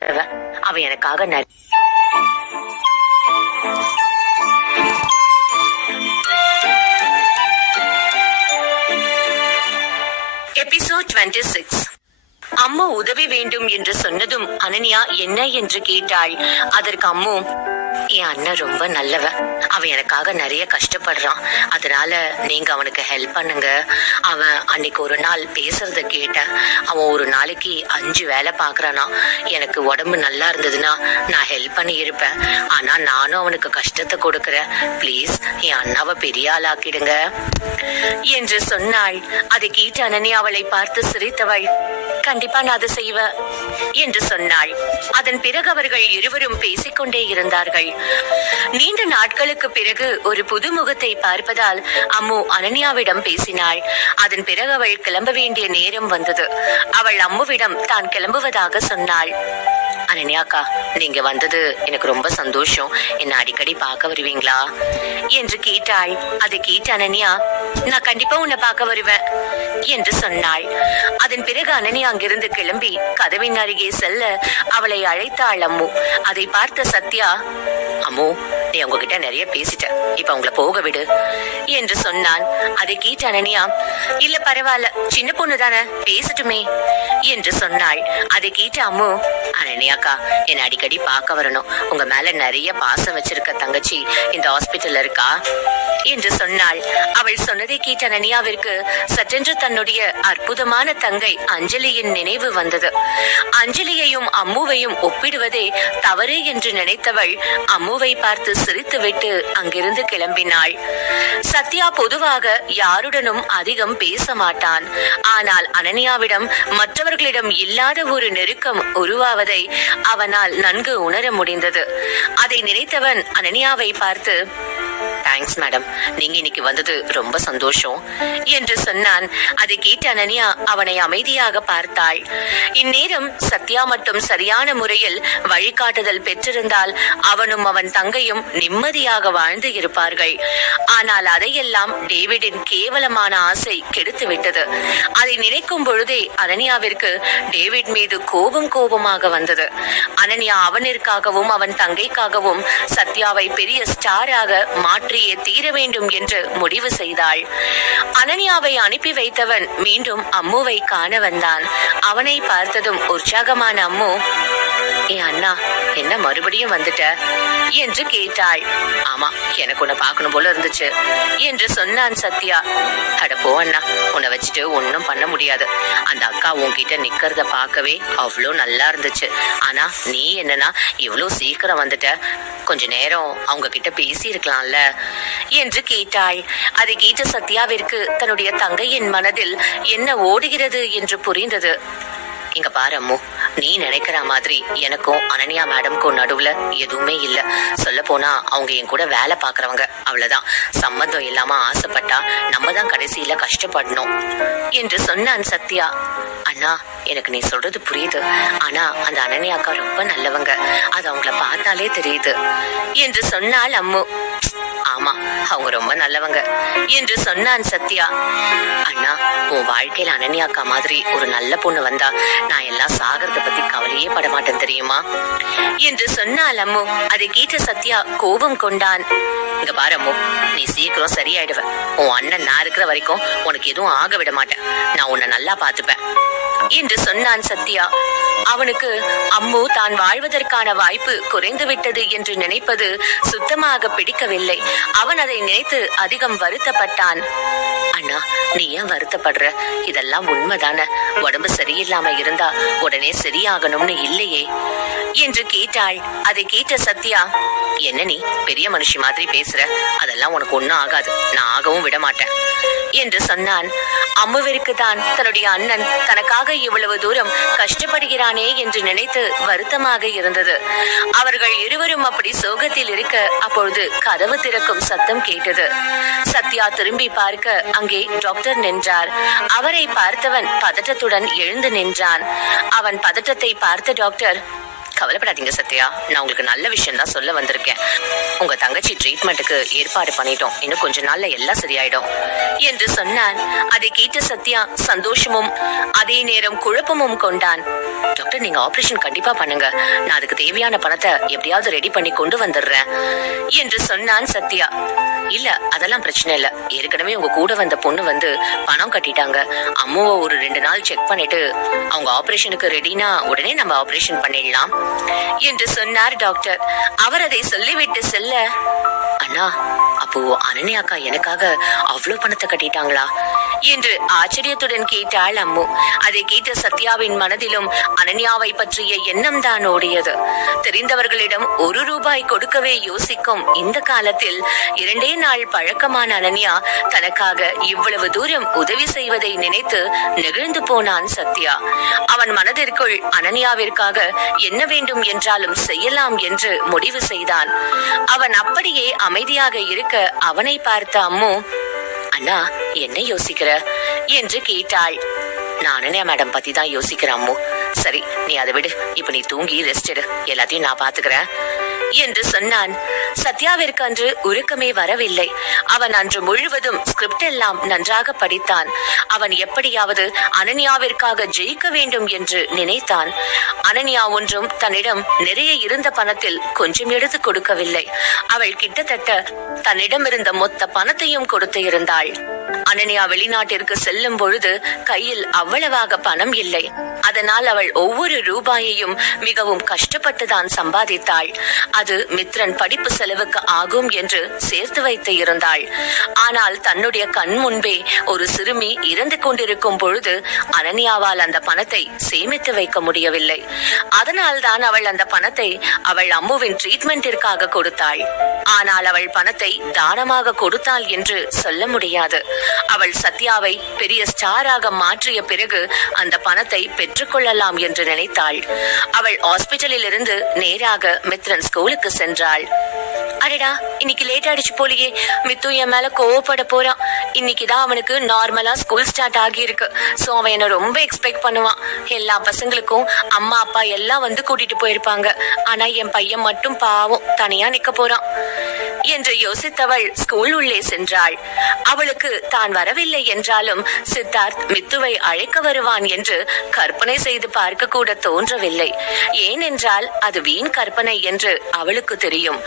அவன் எனக்காக எபிசோட் 26. அம்மா உதவி வேண்டும் என்று சொன்னதும் அனன்யா என்ன என்று கேட்டாள். அதற்கு அம்மு, என் அண்ணன் ரொம்ப நல்லவன், அவன் எனக்காக நிறைய கஷ்டப்படுறான், அதனால நீங்க அவனுக்கு ஹெல்ப் பண்ணுங்க. அவன் அன்னைக்கு ஒரு நாள் பேசுறத கேட்டேன். அவன் ஒரு நாளைக்கு 5 வேலை பாக்குறானா. எனக்கு உடம்பு நல்லா இருந்ததுன்னா நான் ஹெல்ப் பண்ணி இருப்பேன். ஆனா நானும் அவனுக்கு கஷ்டத்தை கொடுக்கறேன். பிளீஸ் என் அண்ணாவை பெரிய ஆளாக்கிடுங்க என்று சொன்னாள். அதை கேட்டு அனன்யா அவளை பார்த்து சிரித்தவள், கண்டிப்பா நான் அதை செய்வேன் என்று சொன்னாள். அதன் பிறகு அவர்கள் இருவரும் பேசிக்கொண்டே இருந்தார்கள். நீண்ட நாட்களுக்கு பிறகு ஒரு புது முகத்தை பார்ப்பதால் அம்மு அனன்யாவிடம் பேசினாள். அதன் பிறகு அவள் கிளம்ப வேண்டிய நேரம் வந்தது. அவள் அம்முவிடம் தான் கிளம்புவதாக சொன்னாள். அனன்யாக்கா, நீங்க வந்தது எனக்கு ரொம்ப சந்தோஷம். என்ன அடிக்கடி பார்க்க வருவீங்களா என்று கேட்டாள். அதை கேட்ட அனன்யா, நான் கண்டிப்பா உன்னை பார்க்க வருவேன் என்று சொன்னாள். அதன் பிறகு அனன்யா அங்கிருந்து கிளம்பி கதவின் அருகே செல்ல அவளை அழைத்தாள் அம்மு. அதை பார்த்த சத்யா, அம்மு நீ உங்ககிட்ட நிறைய பேசிட்ட, இப்ப அவங்கள போக விடு என்று சொன்னான். அதை கேட்ட அனன்யா, இல்ல பரவாயில்ல, சின்ன பொண்ணு தானே, பேசட்டுமே என்று சொன்னாள். அதை கேட்ட அம்மு, அனன்யாக்கா என்ன அடிக்கடி பார்க்க வரணும். உங்க மேல நிறைய பாசம் வச்சிருக்க தங்கச்சி இந்த ஹாஸ்பிட்டல்ல இருக்கா என்று சொன்னாள். அவள் சொன்னதை கேட்ட அனன்யாவிற்கு சற்றென்று தன்னுடைய அற்புதமான தங்கை அஞ்சலியின் நினைவு வந்தது. அஞ்சலியையும் அம்முவையும் ஒப்பிடுவதே தவறு என்று நினைத்தவள் அம்முவை பார்த்து சிரித்துவிட்டு அங்கிருந்து கிளம்பினாள். சத்யா பொதுவாக யாருடனும் அதிகம் பேச மாட்டான். ஆனால் அனன்யாவிடம் மற்றவர்களிடம் இல்லாத ஒரு நெருக்கம் உருவாவதை அவனால் நன்கு உணர முடிந்தது. அதை நினைத்தவன் அனன்யாவை பார்த்து, தேங்க்ஸ் மேடம், நீங்க இன்னைக்கு வந்தது ரொம்ப சந்தோஷம் என்று சொன்னான். அதை கேட்ட அனன்யா அவனை அமைதியாக பார்த்தாள். இந்நேரம் சத்யா மட்டும் சரியான முறையில் வழிகாட்டுதல் பெற்றிருந்தால் அவனும் அவன் தங்கையும் நிம்மதியாக வாழ்ந்து இருப்பார்கள். ஆனால் அதையெல்லாம் டேவிடின் கேவலமான ஆசை கெடுத்து விட்டது. அதை நினைக்கும் பொழுதே அனன்யாவிற்கு டேவிட் மீது கோபமாக வந்தது. அனன்யா அவனிற்காகவும் அவன் தங்கைக்காகவும் சத்யாவை பெரிய ஸ்டாராக மாற்றியே தீர வேண்டும் என்று முடிவு செய்தாள். அனன்யாவை அனுப்பி வைத்தவன் மீண்டும் அம்முவை காண வந்தான். அவனை பார்த்ததும் உற்சாகமான அம்மு, ஏ அண்ணா, என்ன மறுபடியும் வந்துட்ட என்று கேட்டாள். ஆமா, எனக்கு உன்னை பார்க்கணும் போல இருந்துச்சு என்று சொன்னான் சத்யா. அட போ அண்ணா, உன்னை வச்சுட்டு ஒன்னும் பண்ண முடியாது. அந்த அக்கா உன்கிட்ட நிக்கிறத பார்க்கவே அவ்வளோ நல்லா இருந்துச்சு. ஆனா நீ என்னன்னா இவ்வளோ சீக்கிரம் வந்துட்ட, கொஞ்ச நேரம் அவங்க கிட்ட பேசி இருக்கலாம்ல என்று கேட்டாள். அதை கேட்ட சத்யாவிற்கு தன்னுடைய தங்கையின் மனதில் என்ன ஓடுகிறது என்று புரிந்தது. இங்க பாரு அம்மு, நீ நினைக்கிற மாதிரி எனக்கும் அனன்யா மேடம்க்கும் நடுவுல எதுவுமே இல்ல. சொல்ல போனா அவங்க என் கூட வேலை பாக்குறவங்க, அவ்வளவுதான். சம்மந்தம் இல்லாம ஆசைப்பட்டா நம்ம தான் கடைசியில கஷ்டப்படணும் என்று சொன்னான் சத்யா. அண்ணா, எனக்கு நீ சொல்றது புரியுது. ஆனா அந்த அனன்யா அக்கா ரொம்ப நல்லவங்க, அது அவங்கள பார்த்தாலே தெரியுது என்று சொன்னாள் அம்மு. ஆமா, அவங்க ரொம்ப நல்லவங்க என்று சொன்னான் சத்யா. அண்ணா, உன் வாழ்க்கையில அனன்யா அக்கா மாதிரி ஒரு நல்ல பொண்ணு வந்தா நான் எல்லாம் சாகரத்தை பத்தி கவலையே பட மாட்டேன் தெரியுமா என்று சொன்னாள் அம்மு. அதை கேட்ட சத்யா கோபம் கொண்டான். இங்க பாரு அம்மு, நீ சீக்கிரம் சரியாயிடுவ. உன் அண்ணன் நான் இருக்கிற வரைக்கும் உனக்கு எதுவும் ஆக விட மாட்டேன். நான் உன்னை நல்லா பாத்துப்பேன் என்று சொன்னான் சத்யா. அவனுக்கு அம்மு தான் வாழ்வதற்கான வாய்ப்பு குறைந்து விட்டது என்று நினைப்பது சுத்தமாக பிடிக்கவில்லை. அவன் அதை நினைத்து அதிகம் வருத்தப்பட்டான். அண்ணா, நீ ஏன் வருத்தப்படுற? இதெல்லாம் உண்மைதானே? உடம்பு சரியில்லாம இருந்தா உடனே சரியாகணும்னு இல்லையே என்று கேட்டாள். அதை கேட்ட சத்யா, என்ன நீ பெரிய மனுஷி மாதிரி பேசுற? அதெல்லாம் உனக்கு ஒன்னும் ஆகாது, நான் ஆகவும் விட மாட்டேன் என்று சொன்னான். அம்முவிற்கு தான் தன்னுடைய அண்ணன் தனக்காக இவ்வளவு தூரம் கஷ்டப்படுகிறானே என்று நினைத்து வருத்தமாக இருந்தது. அவர்கள் இருவரும் அப்படி சோகத்தில் இருக்க அப்பொழுது கதவு திறக்கும் சத்தம் கேட்டது. சத்யா திரும்பி பார்க்க அங்கே டாக்டர் நின்றார். அவரை பார்த்தவன் பதட்டத்துடன் எழுந்து நின்றான். அவன் பதட்டத்தை பார்த்த டாக்டர், கவலைப்படாதீங்க சத்யா, நான் உங்களுக்கு நல்ல விஷயம் தான் சொல்ல வந்திருக்கேன். உங்க தங்கச்சி ட்ரீட்மெண்ட்டுக்கு ஏற்பாடு பண்ணிட்டோம், இன்னும் கொஞ்ச நாள்ல எல்லாம் சரியாயிடும் என்று சொன்னான். அதை கேட்ட சத்யா சந்தோஷமும் அதே நேரம் குழப்பமும் கொண்டான். டாக்டர், நீங்க ஆபரேஷன் கண்டிப்பா பண்ணுங்க, நான் அதுக்கு தேவையான பணத்தை எப்படியாவது ரெடி பண்ணி கொண்டு வந்துடுறேன் என்று சொன்னான் சத்யா. இல்ல, அதெல்லாம் பிரச்சனை இல்ல, ஏற்கனவே உங்க கூட வந்த பொண்ணு வந்து பணம் கட்டிட்டாங்க. அம்மாவை ஒரு 2 நாள் செக் பண்ணிட்டு அவங்க ஆபரேஷனுக்கு ரெடினா உடனே நம்ம ஆபரேஷன் பண்ணிடலாம் என்று சொன்னார் டாக்டர். அவர் அதை சொல்லிவிட்டு செல்ல, அண்ணா, அப்போ அனன்யா அக்கா எனக்காக அவ்வளவு பணத்தை கட்டிட்டாங்களா என்று ஆச்சரியத்துடன் கேட்டாள் அம்மு. அதை கேட்ட சத்யாவின் மனதிலும் அனன்யாவை பற்றிய எண்ணம் தான் ஓடியது. தெரிந்தவர்களிடம் 1 ரூபாய் கொடுக்கவே யோசிக்கும் இந்த காலத்தில் 2 நாள் பழக்கமான அனன்யா தனக்காக இவ்வளவு தூரம் உதவி செய்வதை நினைத்து நெகிழ்ந்து போனான் சத்யா. அவன் மனதிற்குள் அனன்யாவிற்காக என்ன வேண்டும் என்றாலும் செய்யலாம் என்று முடிவு செய்தான். அவன் அப்படியே அமைதியாக இருக்க அவனை பார்த்த அம்மு, அண்ணா, என்ன யோசிக்கிற என்று கேட்டாள். நான் அனன்யா மேடம் பத்தி தான் யோசிக்கிறேன் அம்மு. சரி, நீ அதை விடு, இப்ப நீ தூங்கி ரெஸ்ட் எடு, எல்லாத்தையும் நான் பாத்துக்கிறேன் என்று சொன்னான். சத்யாவிற்கு அன்று உறக்கமே வரவில்லை. அவன் அன்று முழுவதும் ஸ்கிரிப்ட் எல்லாம் நன்றாக படித்தான். அவன் எப்படியாவது அனன்யாவிற்காக ஜெயிக்க வேண்டும் என்று நினைத்தான். அனன்யா ஒன்றும் தன்னிடம் நிறைய இருந்த பணத்தில் கொஞ்சம் எடுத்து கொடுக்கவில்லை. அவள் கிட்டத்தட்ட தன்னிடம் இருந்த மொத்த பணத்தையும் கொடுத்து இருந்தாள். அனன்யா வெளிநாட்டிற்கு செல்லும் பொழுது கையில் அவ்வளவாக பணம் இல்லை. அதனால் அவள் ஒவ்வொரு ரூபாயையும் மிகவும் கஷ்டப்பட்டுதான் சம்பாதித்தாள். அது மித்ரன் படிப்பு செலவுக்கு ஆகும் என்று சேர்த்து வைத்து இருந்தாள். ஆனால் தன்னுடைய கண் முன்பே ஒரு சிறுமி இறந்து கொண்டிருக்கும் பொழுது அனன்யாவால் அந்த பணத்தை சேமித்து வைக்க முடியவில்லை. அதனால் தான் அவள் அந்த பணத்தை அவள் அம்முவின் ட்ரீட்மெண்டிற்காக கொடுத்தாள். ஆனால் அவள் பணத்தை தானமாக கொடுத்தாள் என்று சொல்ல முடியாது. அவள் சத்யாவை பெரிய ஸ்டாராக மாற்றிய பிறகு அந்த பணத்தை பெற்றுக்கொள்ளலாம் என்று நினைத்தாள். அவள் ஹாஸ்பிட்டலில் இருந்து நேராக மித்ரன் ஸ்கூலுக்கு சென்றாள். அடடா, இன்னைக்கு லேட் ஆயிடுச்சு போலியே, மித்து என் மேல கோவப்பட போறான். இன்னைக்குதான் அவனுக்கு நார்மலா ஸ்கூல் ஸ்டார்ட் ஆகி இருக்கு. சோ அவன் என்ன ரொம்ப எக்ஸ்பெக்ட் பண்ணுவான். எல்லா பசங்களுக்கும் அம்மா அப்பா எல்லாம் வந்து கூட்டிட்டு போயிருப்பாங்க. ஆனா என் பையன் மட்டும் பாவம் தனியா நிக்க போறான் என்று யோசித்தவள் ஸ்கூல் உள்ளே சென்றாள். அவளுக்கு தான் வரவில்லை என்றாலும் சித்தார்த் மித்துவை அழைக்க வருவான் என்று கற்பனை செய்து பார்க்க கூட தோன்றவில்லை. ஏனென்றால் அது வீண் கற்பனை என்று அவளுக்கு தெரியும்.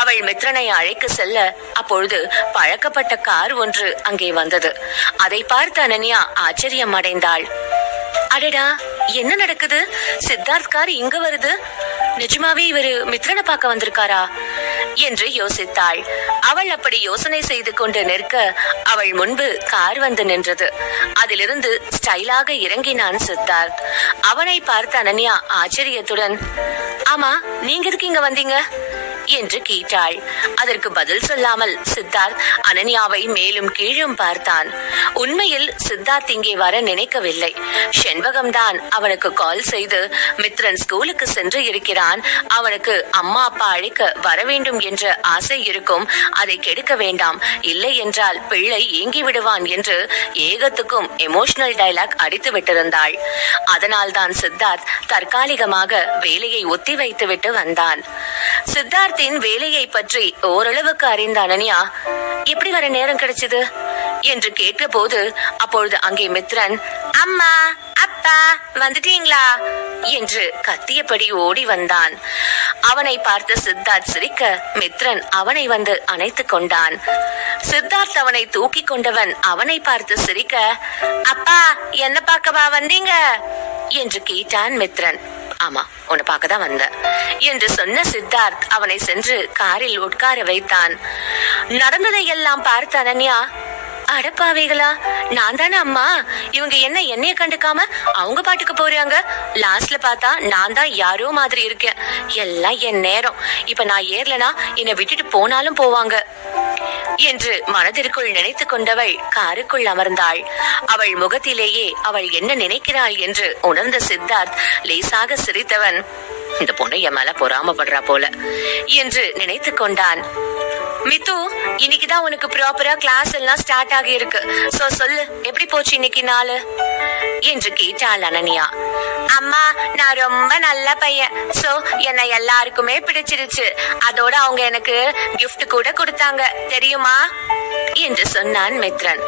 அவள் மித்ரனை அழைக்க செல்ல அப்பொழுது பழக்கப்பட்ட கார் ஒன்று அங்கே வந்தது. அதை பார்த்த அனன்யா ஆச்சரியம் அடைந்தாள். அடடா, என்ன நடக்குது? சித்தார்த் கார் இங்க வருது. நிஜமாவே இவரு மித்ரனை பார்க்க வந்திருக்காரா என்று யோசித்தாள். அவள் அப்படி யோசனை செய்து கொண்டு நிற்க அவள் முன்பு கார் வந்து நின்றது. அதிலிருந்து ஸ்டைலாக இறங்கினான் சித்தார்த். அவனை பார்த்த அனன்யா ஆச்சரியத்துடன், ஆமா, நீங்க எதுக்கு இங்க வந்தீங்க என்று கேட்டாள். அதற்கு பதில் சொல்லாமல் சித்தார்த் அனன்யாவை மேலும் கீழும் பார்த்தான். உண்மையில் சித்தார்த் இங்கே வர நினைக்கவில்லை. செண்பகம்தான் அவனுக்கு கால் செய்து மித்ரன் ஸ்கூலுக்கு சென்று இருக்கிறான், அவனுக்கு அம்மா அப்பா அழைக்க வர வேண்டும் என்ற ஆசை இருக்கும், அதை கெடுக்க வேண்டாம், இல்லை என்றால் பிள்ளை ஏங்கி விடுவான் என்று ஏகத்துக்கும் எமோஷனல் டயலாக் அடித்து விட்டிருந்தாள். அதனால் தான் சித்தார்த் தற்காலிகமாக வேலையை ஒத்தி வைத்து விட்டு வந்தான். சித்தார்த்தின் வேலையை பற்றி ஓரளவுக்கு அறிந்த அனன்யா, எப்படி வர நேரம் கிடைச்சது என்று கேட்ட போது அப்பொழுது அங்கே மித்ரன், அம்மா அப்பா வந்துட்டீங்களா என்று கத்தியபடி ஓடி வந்தான். அவனை பார்த்து சித்தார்த் சிரிக்க மித்ரன் அவனை வந்து அணைத்து கொண்டான். சித்தார்த் அவனை தூக்கி கொண்டவன் அவனை பார்த்து சிரிக்க, அப்பா என்ன பார்க்கவா வந்தீங்க என்று கேட்டான் மித்ரன். ஆமா, உன்னை பார்க்கதான் வந்த என்று சொன்ன சித்தார்த் அவனை சென்று காரில் உட்கார வைத்தான். நடந்ததை எல்லாம் பார்த்த அனன்யா, அடப்பாவைகளா, நான் தானே அம்மா, இவங்க என்ன என்னைய கண்டுக்காம அவங்க பாட்டுக்கு போறாங்க. லாஸ்ட்ல பார்த்தா நான் தான் யாரோ மாதிரி இருக்கேன். எல்லாம் என் நேரம். இப்ப நான் ஏறலனா என்னை விட்டுட்டு போனாலும் போவாங்க என்று மனதிற்குள் நினைத்து கொண்டவள் காருக்குள் அமர்ந்தாள். அவள் முகத்திலேயே அவள் என்ன நினைக்கிறாள் என்று உணர்ந்த சித்தார்த் லேசாக சிரித்தவன், இந்த பொண்ணு என் மேல பொறாமப்படுறா போல என்று நினைத்து கொண்டான். மித்து, இன்னைக்குதான் உனக்கு ப்ராப்பரா கிளாஸ் எல்லாம் ஸ்டார்ட் ஆகி இருக்கு. சோ சொல்லு, எப்படி போச்சு இன்னைக்கு நாளு என்று கேட்டாள் அனன்யா. அம்மா, நான் ரொம்ப நல்ல பையன், சோ என்னை எல்லாருக்குமே பிடிச்சிருச்சு. அதோட அவங்க எனக்கு gift கூட கொடுத்தாங்க தெரியுமா என்று சொன்னான் மித்ரன்.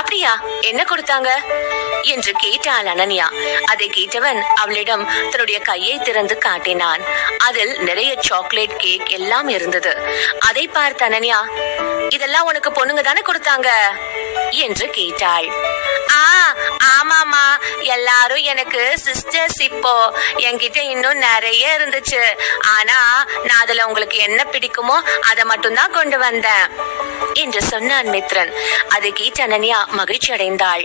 அப்படியா, என்ன கொடுத்தாங்க என்று கேட்டாள் அனன்யா. அதை கேட்டவன் அவளிடம் தன்னுடைய கையை திறந்து காட்டினான். அதில் நிறைய சாக்லேட் கேக் எல்லாம் இருந்தது. அதை பார்த்த அனன்யா, இதெல்லாம் உனக்கு பொண்ணுங்க தானே கொடுத்தாங்க என்று கேட்டாள். ஆமாமா, எல்லாரும் எனக்கு சிஸ்டர்ஸ். இப்போ என்கிட்ட இன்னும் நிறைய இருந்துச்சு. ஆனா நான் அதுல உங்களுக்கு என்ன பிடிக்குமோ அதை மட்டும் தான் கொண்டு வந்தேன் என்று சொன்னான் மித்ரன். அதை கேட்ட அனன்யா மகிழ்ச்சி அடைந்தாள்.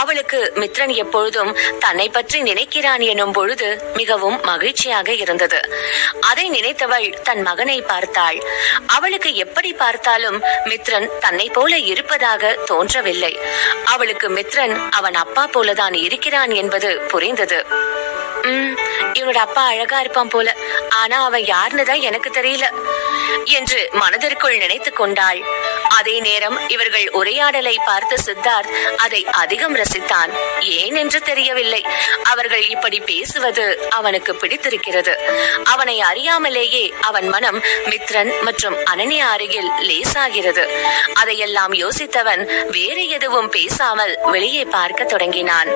அவளுக்கு மித்ரன் எப்பொழுதும் தன்னை பற்றி நினைக்கிறான் எனும் பொழுது மிகவும் மகிழ்ச்சியாக இருந்தது. அதை நினைத்தவள் தன் மகனை பார்த்தாள். அவளுக்கு எப்படி பார்த்தாலும் மித்ரன் தன்னை போல இருப்பதாக தோன்றவில்லை. அவளுக்கு மித்ரன் அவன் அப்பா போலதான் இருக்கிறான் என்பது புரிந்தது. இவனோட அப்பா அழகா இருப்பான் போல, ஆனா அவன் யாருன்னு தான் எனக்கு தெரியல என்று மனதிற்குள் நினைத்து கொண்டாள். அதே நேரம் இவர்கள் உரையாடலை பார்த்து சித்தார்த் அதை அதிகம் ரசித்தான். ஏன் என்று தெரியவில்லை. அவர்கள் இப்படி பேசுவது அவனுக்கு பிடித்திருக்கிறது. அவனை அறியாமலேயே அவன் மனம் மித்ரன் மற்றும் அனன்யா அருகில் லேசாகிறது. அதையெல்லாம் யோசித்தவன் வேறு எதுவும் பேசாமல் வெளியே பார்க்க தொடங்கினான்.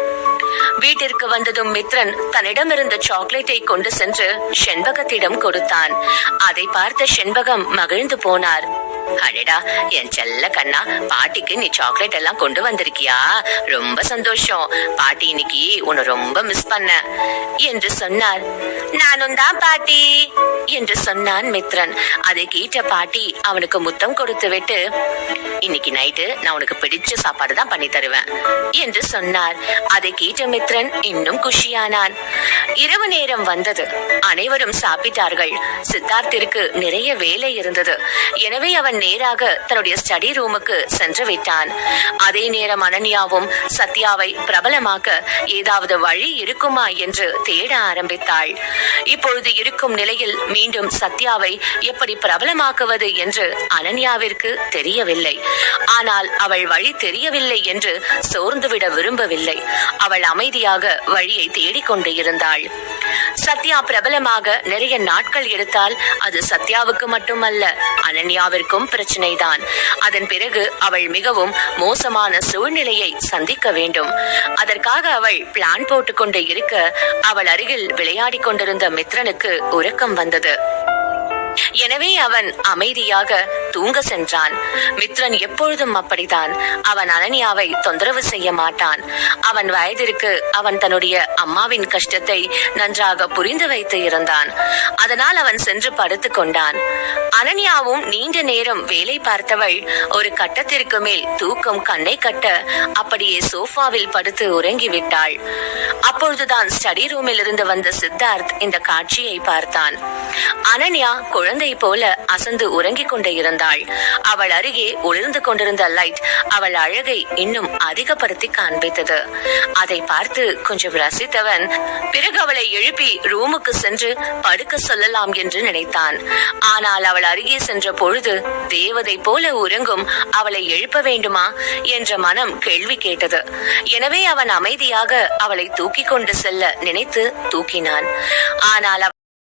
வீட்டிற்கு வந்ததும் மித்ரன் தன்னிடமிருந்த சாக்லேட்டை கொண்டு சென்று செண்பகத்திடம் கொடுத்தான். அதை பார்த்த செண்பகம் மகிழ்ந்து போனார். அடடா, என் செல்ல கண்ணா, பாட்டிக்கு நீ சாக்லேட் எல்லாம் கொண்டு வந்திருக்கியா? ரொம்ப சந்தோஷம். பாட்டி இன்னைக்கு உன்னை ரொம்ப மிஸ் பண்ண என்று சொன்னார். நானும் தான் பாட்டி என்று சொன்னான் மித்ரன். அதை கேட்ட பாட்டி அவனுக்கு முத்தம் கொடுத்து விட்டு, இன்னைக்கு நைட்டு நான் உனக்கு பிடிச்ச சாப்பாடு தான் பண்ணி தருவேன் என்று சொன்னார். அதை கேட்ட மித்ரன் இன்னும் குஷியானான். இரவு நேரம் வந்தது. அனைவரும் சாப்பிட்டார்கள். சித்தார்த்திற்கு நிறைய வேலை இருந்தது. எனவே அவன் நேராக தன்னுடைய ஸ்டடி ரூமுக்கு சென்று விட்டான். அதே நேரம் அனன்யாவும் சத்யாவை பிரபலமாக்க ஏதாவது வழி இருக்குமா என்று தேட ஆரம்பித்தாள். இப்பொழுது இருக்கும் நிலையில் மீண்டும் சத்யாவை எப்படி பிரபலமாக்குவது என்று அனன்யாவிற்கு தெரியவில்லை. ஆனால் அவள் வழி தெரியவில்லை என்று சோர்ந்துவிட விரும்பவில்லை. அவள் அமைதியாக வழியை தேடிக்கொண்டு இருந்தாள். சத்யா பிரபலமாக நிறைய நாட்கள் எடுத்தால் அது சத்யாவுக்கு மட்டுமல்ல, அனன்யாவிற்கும் பிரச்சனைதான். அதன் பிறகு அவள் மிகவும் மோசமான சூழ்நிலையை சந்திக்க வேண்டும். அதற்காக அவள் பிளான் போட்டுக்கொண்டு இருக்க அவள் அருகில் விளையாடி கொண்டிருந்த மித்ரனுக்கு உறக்கம் வந்தது. எனவே அவன் அமைதியாக தூங்க சென்றான். மித்ரன் எப்பொழுதும் அப்படித்தான். அவன் அனன்யாவை தொந்தரவு செய்ய மாட்டான். அவன் வயதிற்கு அவன் தன்னுடைய அம்மாவின் கஷ்டத்தை நன்றாக புரிந்து வைத்து இருந்தான். அதனால் அவன் சென்று படுத்துக் கொண்டான். அனன்யாவும் நீண்ட நேரம் வேலை பார்த்தவள் ஒரு கட்டத்திற்கு மேல் தூக்கம் கண்ணை கட்ட அப்படியே சோஃபாவில் படுத்து உறங்கிவிட்டாள். அப்பொழுதுதான் ஸ்டடி ரூமில் இருந்து வந்த சித்தார்த் இந்த காட்சியை பார்த்தான். அனன்யா குழந்தை போல அசந்து உறங்கிக் கொண்டு இருந்தாள். அவள் அருகே ஒளிர்ந்து கொண்டிருந்த லைட் அவள் அழகை இன்னும் அதிகப்படுத்தி காண்பித்தது. அதை பார்த்து கொஞ்சம் ரசித்தவன் பிறகு அவளை எழுப்பி ரூமுக்கு சென்று படுக்க சொல்லலாம் என்று நினைத்தான். ஆனால் அவள் அருகே சென்ற பொழுது தேவதை போல உறங்கும் அவளை எழுப்ப வேண்டுமா என்ற மனம் கேள்வி கேட்டது. எனவே அவன் அமைதியாக அவளை தூக்கி கொண்டு செல்ல நினைத்து தூக்கினான். ஆனால்